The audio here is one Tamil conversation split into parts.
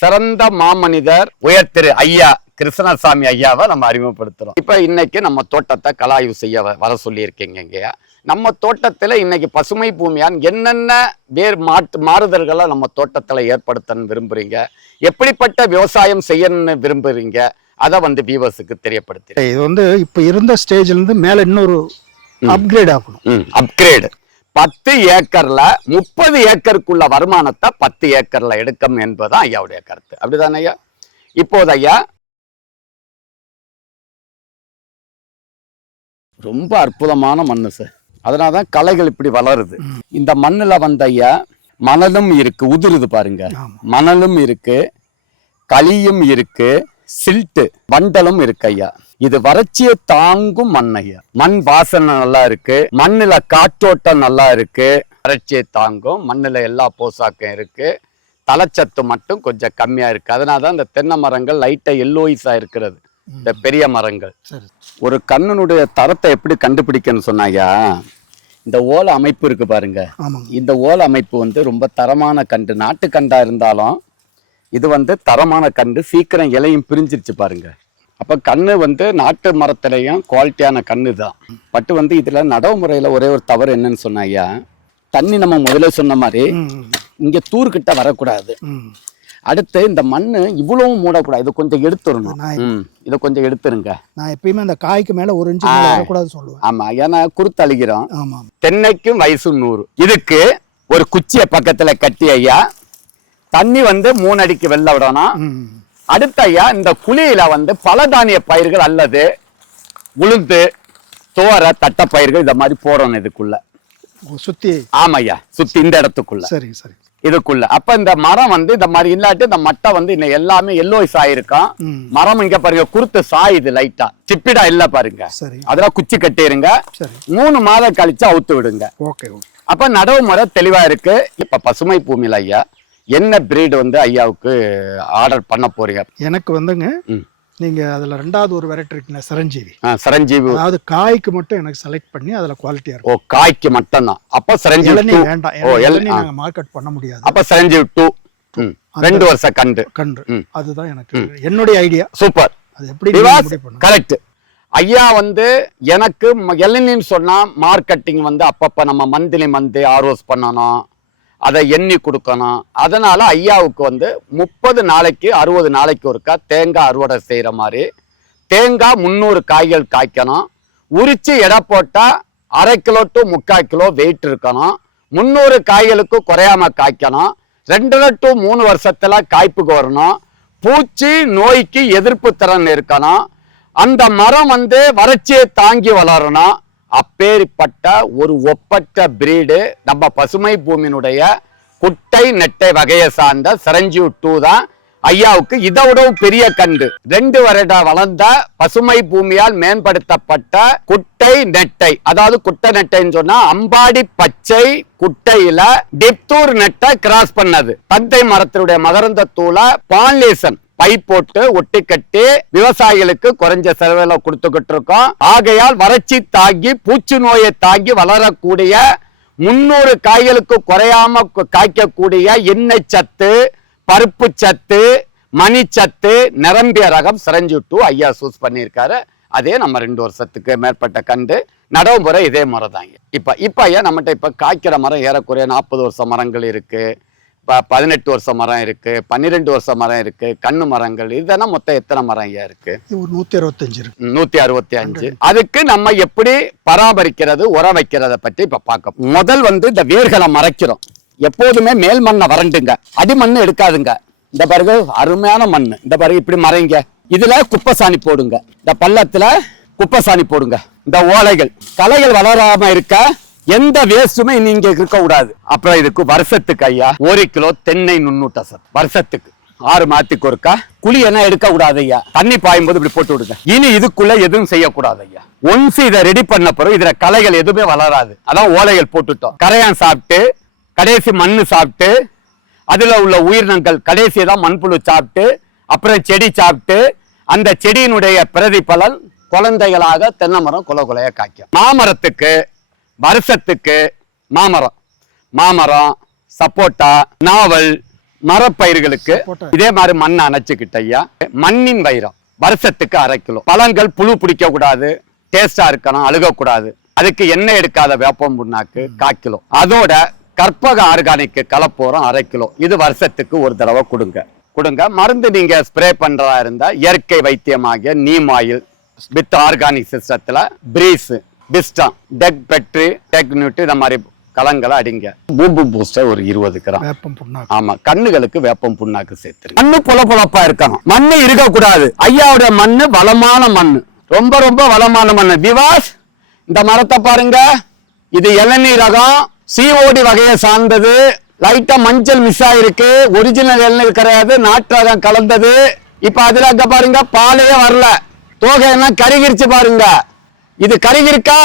சிறந்த மாமனிதர் உயர் திரு ஐயா கிருஷ்ணசாமி ஐயாவை நம்ம அறிமுகப்படுத்துறோம். இப்ப இன்னைக்கு நம்ம தோட்டத்தை கலாய்வு செய்ய வர சொல்லி இருக்கீங்க. நம்ம தோட்டத்துல இன்னைக்கு பசுமை பூமியான் என்னென்ன மாறுதல்களை நம்ம தோட்டத்துல ஏற்படுத்தணும்னு விரும்புறீங்க, எப்படிப்பட்ட விவசாயம் செய்யணும்னு விரும்புறீங்க, அதை வியூவர்ஸுக்கு தெரியப்படுத்தி. இது இப்ப இருந்த ஸ்டேஜ்ல இருந்து மேல இன்னொரு அப்கிரேட் ஆகணும். அப்கிரேட் 10 ஏக்கர்ல 30 ஏக்கருக்குள்ள வருமானத்தை 10 ஏக்கர்ல எடுக்கணும் என்பதுதான் ஐயாவுடைய கருத்து. அப்படிதானே ஐயா? இப்போது ஐயா ரொம்ப அற்புதமான மண்ணு சார். அதனாலதான் களைகள் இப்படி வளருது. இந்த மண்ணுல ஐயா மணலும் இருக்கு, உதிருது பாருங்க. மணலும் இருக்கு, களியும் இருக்கு, சில்ட்டு வண்டலும் இருக்கு ஐயா. இது வறட்சியை தாங்கும் மண் ஐயா. மண் வாசனை நல்லா இருக்கு, மண்ணுல காற்றோட்டம் நல்லா இருக்கு, வறட்சியை தாங்கும். மண்ணுல எல்லா போசாக்கம் இருக்கு, தலைச்சத்து மட்டும் கொஞ்சம் கம்மியா இருக்கு. அதனாலதான் இந்த தென்னை மரங்கள் லைட்டா எல்லோயிஸா இருக்கிறது. இந்த பெரிய மரங்கள் ஒரு கண்ணுனுடைய தரத்தை எப்படி கண்டுபிடிக்கணும்னு சொன்னாயா, இந்த ஓலை அமைப்பு இருக்கு பாருங்க. இந்த ஓலை அமைப்பு ரொம்ப தரமான கண்டு, நாட்டு கண்டா இருந்தாலும் இது தரமான கண்டு. சீக்கிரம் இலையும் பிரிஞ்சிருச்சு பாருங்க. அப்ப கண்ணு நாட்டு மரத்திலையும் குவாலிட்டியான கண்ணு தான். பட் இதுல நடவு முறையில ஒரே ஒரு தவறு என்னன்னு சொன்னாயா, தண்ணி நம்ம முதல்ல சொன்ன மாதிரி இங்க தூர்கிட்ட வரக்கூடாது. அடுத்து இந்த மண்ணு இவ்வளவு மூடக்கூடாது, இது கொஞ்சம் எடுத்துடணும். இதை கொஞ்சம் எடுத்துருங்க. நான் எப்பயுமே அந்த காய்க்கு மேல 1 இன்ச் வரக்கூடாது சொல்லுவேன். ஆமா, ஏன்னா குருத்தளிக்கிறோம். தென்னைக்கும் வயசு 100. இதுக்கு ஒரு குச்சிய பக்கத்துல கட்டி ஐயா தண்ணி 3 அடிக்கு வெள்ள விடணும். அடுத்த ஐயா இந்த குழியில பலதானிய பயிர்கள் அல்லது உளுந்து, தோர, தட்டை பயிர்கள் இந்த மாதிரி போடணும் இதுக்குள்ள சுத்தி. ஆமையா, சுத்தி இந்த இடத்துக்குள்ள. சரி சரி. இதுக்குள்ள அப்ப இந்த மரம் இந்த மாதிரி இல்லாட்டி இந்த மட்டை இன்னும் எல்லாமே எல்லோஸ் ஆயிருக்கும். மரம் இங்க பாருங்க குருத்து சாயுது லைட்டா, சிப்பிடா இல்ல பாருங்க. அதெல்லாம் குச்சி கட்டிருங்க. 3 மாதம் கழிச்சு அவுத்து விடுங்க. அப்ப நடவு முறை தெளிவா இருக்கு. இப்ப பசுமை பூமியில ஐயா என்ன பிரீடு ஐயாவுக்கு ஆர்டர் பண்ண போறீங்க? எனக்கு நீங்க அதுல 2வது ஒரு வெரைட்டி இருக்குங்க, சரஞ்சீவி. சரஞ்சீவி அதாவது காய்க்கு மட்டும் எனக்கு செலக்ட் பண்ணி அதுல குவாலிட்டியா இருக்கும். ஓ, காய்க்கு மட்டும் தான். அப்ப சரஞ்சீவி வேண்டாம், நாங்க மார்க்கெட் பண்ண முடியாது. அப்ப சரஞ்சீவி 2 2 வருஷ கண்டு அதுதான் எனக்கு என்னுடைய ஐடியா. சூப்பர். அது எப்படி கரெக்ட் ஐயா. எனக்கு இளநின்னு சொன்னா மார்க்கெட்டிங் அப்பப்ப நம்ம மந்த்லி ஆர்வஸ் பண்ணணும், அதை எண்ணி கொடுக்கணும். அதனால ஐயாவுக்கு 30 நாளைக்கு 60 நாளைக்கு ஒருக்கா தேங்காய் அறுவடை செய்யற மாதிரி தேங்காய் 300 காய்கள் காய்க்கணும். உரிச்சு எடை போட்டா 1/2 கிலோ to 3/4 கிலோ வெயிட் இருக்கணும். 300 காய்களுக்கு குறையாம காய்க்கணும். 2 to 3 வருஷத்துல காய்ப்புக்கு வரணும். பூச்சி நோய்க்கு எதிர்ப்பு திறன் இருக்கணும். அந்த மரம் வறட்சியை தாங்கி வளரணும். அப்பேற்பட்ட ஒரு ஒப்பற்ற பிரீடு நம்ம பசுமை பூமியினுடைய குட்டை நெட்டை வகையை சார்ந்த சரஞ்சீவி 2 தான் ஐயாவுக்கு. இதை விடவும் பெரிய கண்டு 2 வருடம் வளர்ந்த பசுமை பூமியால் மேம்படுத்தப்பட்ட குட்டை நெட்டை. அதாவது குட்டை நெட்டைன்னு சொன்னா அம்பாடி பச்சை குட்டையில டிப்தூர் நெட்டை கிராஸ் பண்ணது. தந்தை மரத்தினுடைய மகரந்த தூளை பாலினேஷன் பை போட்டு ஒட்டி கட்டி விவசாயிகளுக்கு குறைஞ்ச செலவுல கொடுத்துக்கிட்டு இருக்கோம். ஆகையால் வறட்சி தாங்கி பூச்சி நோயை தாங்கி வளரக்கூடிய 300 காய்களுக்கு குறையாம காய்க்கக்கூடிய எண்ணெய் சத்து, பருப்பு சத்து, மணிச்சத்து நிரம்பிய ரகம் சரஞ்சீவி 2 ஐயா சூஸ் பண்ணியிருக்காரு. அதே நம்ம 2 வருஷத்துக்கு மேற்பட்ட கண்டு. நடவு முறை இதே முறை தாங்க. இப்ப ஐயா நம்மகிட்ட இப்ப காய்க்கிற மரம் ஏறக்குறைய 40 வருஷ மரங்கள் இருக்கு, 18 வருஷ மரம் இருக்கு, 12 வருஷ மரம் இருக்கு, கண்ணு மரங்கள். இதெல்லாம் மொத்தம் எத்தனை மரம் ஐயா இருக்கு? 165 இருக்கு. 165. அதுக்கு நம்ம எப்படி பராமரிக்கிறது, உரம் வைக்கிறத பற்றி இப்ப பார்க்க. முதல் இந்த வேர்களை மறைக்கிறோம். எப்போதுமே மேல் மண்ணை வறண்டுங்க, அடிமண்ணு எடுக்காதுங்க. இந்த பாருங்க அருமையான மண்ணு. இந்த பாருங்க இப்படி மறைங்க. இதுல குப்பைசாணி போடுங்க. இந்த பள்ளத்துல குப்பைசாணி போடுங்க. இந்த ஓலைகள் களைகள் வளராம இருக்க எந்த வேஸ்டுமே நீங்க இருக்க கூடாது. அப்புறம் இதுக்கு வருஷத்துக்கு ஐயா 1 கிலோ தென்னை நுண்ணூட்ட சத்து வருஷத்துக்கு 6 மாதத்துக்கு ஒருக்கா. குழி என்ன எடுக்க கூடாது ஐயா. தண்ணி பாயும் போது இப்படி போட்டு விடுங்க. இனி இதுக்குள்ள எதுவும் செய்யக்கூடாது ஐயா. ஒன்ஸ் இதை ரெடி பண்ண பிறகு இதுல களைகள் எதுவுமே வளராது. அதான் ஓலைகள் போட்டுட்டோம். கரையான் சாப்பிட்டு கடைசி மண்ணு சாப்பிட்டு அதுல உள்ள உயிரினங்கள் கடைசி தான் மண்புழு சாப்பிட்டு அப்புறம் செடி சாப்பிட்டு அந்த செடியினுடைய பிரதிபலன் குழந்தைகளாக தென்னை மரம் கொலைய காய்க்கும். மாமரத்துக்கு வருஷத்துக்கு மாமரம் சப்போட்டா, நாவல், மரப்பயிர்களுக்கு இதே மாதிரி மண் அணைச்சுக்கிட்ட ஐயா. மண்ணின் வைரம் வருஷத்துக்கு 1/2 கிலோ. பழங்கள் புழு பிடிக்க கூடாது, டேஸ்டா இருக்கணும், அழுகக்கூடாது. அதுக்கு எண்ணெய் எடுக்காத வேப்பம் புண்ணாக்கு 1/4 கிலோ. அதோட கற்பக ஆர்கானிக் கலப்போரம் 1/2 கிலோ. இது வருஷத்துக்கு ஒரு தடவை கொடுங்க. மருந்து நீங்க ஸ்ப்ரே பண்றதா இருந்தா இயற்கை வைத்தியமாகிய நீம் ஆயில் வித் ஆர்கானிக் சிஸ்டத்துல பிரீஸ், பிஸ்டம், டெக் பெட்ரி, டெக் நியூட் இந்த மாதிரி கலங்களை அடிங்க. பூம்பு பூஸ்டர் ஒரு 20 கிராம். வேப்பம் புண்ணாக்கு. ஆமா, கண்ணுகளுக்கு வேப்பம் புண்ணாக்கு சேர்த்து. மண்ணு பொலப்பொலப்பா இருக்கணும், மண்ணு இருக்கக்கூடாது. ஐயாவுடைய மண்ணு வளமான மண்ணு, ரொம்ப ரொம்ப வளமான மண்ணு. விவாஸ், இந்த மரத்தை பாருங்க, இது இளநீர் ரகம், சிஓடி வகையை சார்ந்தது. லைட்டா மஞ்சள் மிஸ் ஆயிருக்கு, ஒரிஜினல் இளநீர் கிடையாது, நாட்டு ரகம் கலந்தது. இப்ப அதுல அங்க பாருங்க பாலே வரல, தோகை என்ன கருகிருச்சு பாருங்க. இது கருகிருக்கா?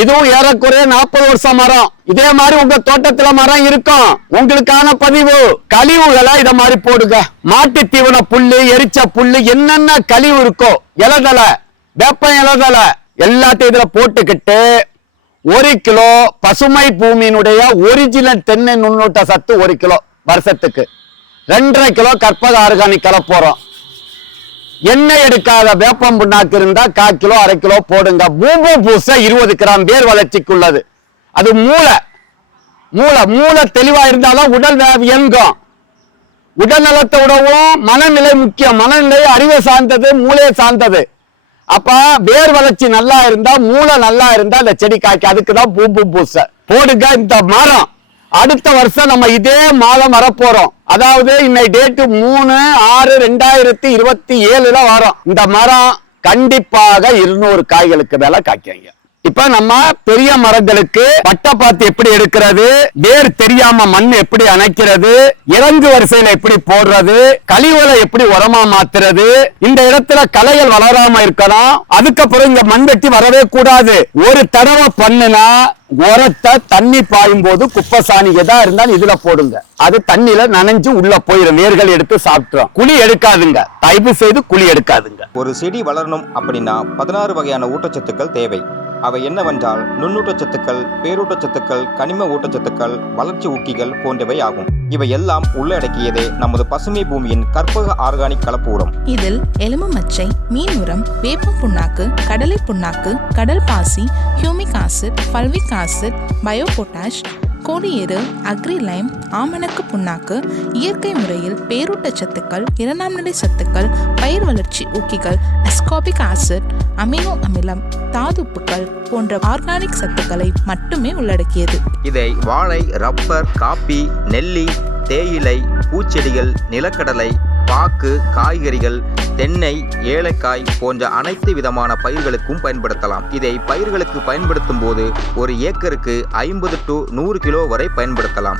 இதுவும் ஏறக்குறைய 40 வருஷம் மரம். இதே மாதிரி உங்க தோட்டத்துல மரம் இருக்கும். உங்களுக்கான பதிவு, கழிவுகளை இத மாதிரி போடுங்க. மாட்டு தீவன புல்லு, எரிச்ச புல்லு, என்னென்ன கழிவு இருக்கோ, இலதலை, வேப்ப இலதலை எல்லாத்தையும் இதுல போட்டுக்கிட்டு 1 கிலோ பசுமை பூமியினுடைய ஒரிஜினல் தென்னை நுண்ணூட்ட சத்து 1 கிலோ வருஷத்துக்கு. 2.5 கிலோ கற்பக ஆர்கானிக் கலப்போறோம். எண்ணெய் எடுக்காத வேப்பம் புண்ணாக்கு இருந்தா 1/4 கிலோ 1/2 கிலோ போடுங்க. பூம்பு பூசை 20 கிராம் வேர் வளர்ச்சிக்குள்ளது. அது மூளை தெளிவா இருந்தாலும் உடல் இயங்கும். உடல் நலத்தை விடவும் மனநிலை முக்கியம். மனநிலை அறிவை சார்ந்தது, மூளையை சார்ந்தது. அப்ப வேர் வளர்ச்சி நல்லா இருந்தா, மூளை நல்லா இருந்தா அந்த செடி காய்க்கு. அதுக்குதான் பூம்பு பூசை போடுங்க. இந்த மரம் அடுத்த வருஷம் நம்ம இதே மாதம் வரப்போறோம். அதாவது இன்னைக்கு டேட்டு 3/6/2027 வரும். இந்த மரம் கண்டிப்பாக 200 காய்களுக்கு மேல காய்க்காங்க. இப்ப நம்ம பெரிய மரங்களுக்கு பட்டப்பாத்தி எப்படி எடுக்கிறது, வேர் தெரியாம மண் எப்படி அணைக்கிறது, இறங்கு வரிசையில எப்படி போடுறது, கழிவுகளை எப்படி உரமா மாத்துறது, இந்த இடத்துல களைகள் வளராம இருக்கணும். அதுக்கப்புறம் இங்க மண்வெட்டி வரவே கூடாது. ஒரு தடவை பண்ணுனா உரத்தை தண்ணி பாயும் போது குப்பை சாணி எதா இருந்தாலும் இதுல போடுங்க. அது தண்ணியில நனைஞ்சு உள்ள போயிடும், வேர்கள் எடுத்து சாப்பிட்டுரும். குழி எடுக்காதுங்க, தயவு செய்து குழி எடுக்காதுங்க. ஒரு செடி வளரணும் அப்படின்னா 16 வகையான ஊட்டச்சத்துக்கள் தேவை. அவை என்னவென்றால் நுண்ணூட்டச்சத்துக்கள், பேரூட்டச்சத்துக்கள், கனிம ஊட்டச்சத்துக்கள், வளர்ச்சி ஊக்கிகள் போன்றவை ஆகும். இவை எல்லாம் உள்ளடக்கியதே நமது பசுமை பூமியின் கற்பக ஆர்கானிக் கலப்பூரம். இதில் எலும்பு மச்சை, மீன் உரம், வேப்பம் புண்ணாக்கு, கடலை புண்ணாக்கு, கடல் பாசி, humic acid, fulvic acid, bio potash, கோழியேறு, அக்ரிலைம், ஆமணக்கு புண்ணாக்கு, இயற்கை முறையில் பேரூட்டச்சத்துக்கள், 2ஆம் நிலை சத்துக்கள், பயிர் வளர்ச்சி ஊக்கிகள், அஸ்கார்பிக் ஆசிட், அமினோ அமிலம், தாதுப்புக்கள் போன்ற ஆர்கானிக் சத்துக்களை மட்டுமே உள்ளடக்கியது. இதை வாழை, ரப்பர், காப்பி, நெல்லி, தேயிலை, பூச்செடிகள், நிலக்கடலை, பாக்கு, காய்கறிகள், தென்னை, ஏலக்காய் போன்ற அனைத்து விதமான பயிர்களுக்கும் பயன்படுத்தலாம். இதை பயிர்களுக்கு பயன்படுத்தும் போது 1 ஏக்கருக்கு 50 to 100 கிலோ வரை பயன்படுத்தலாம்.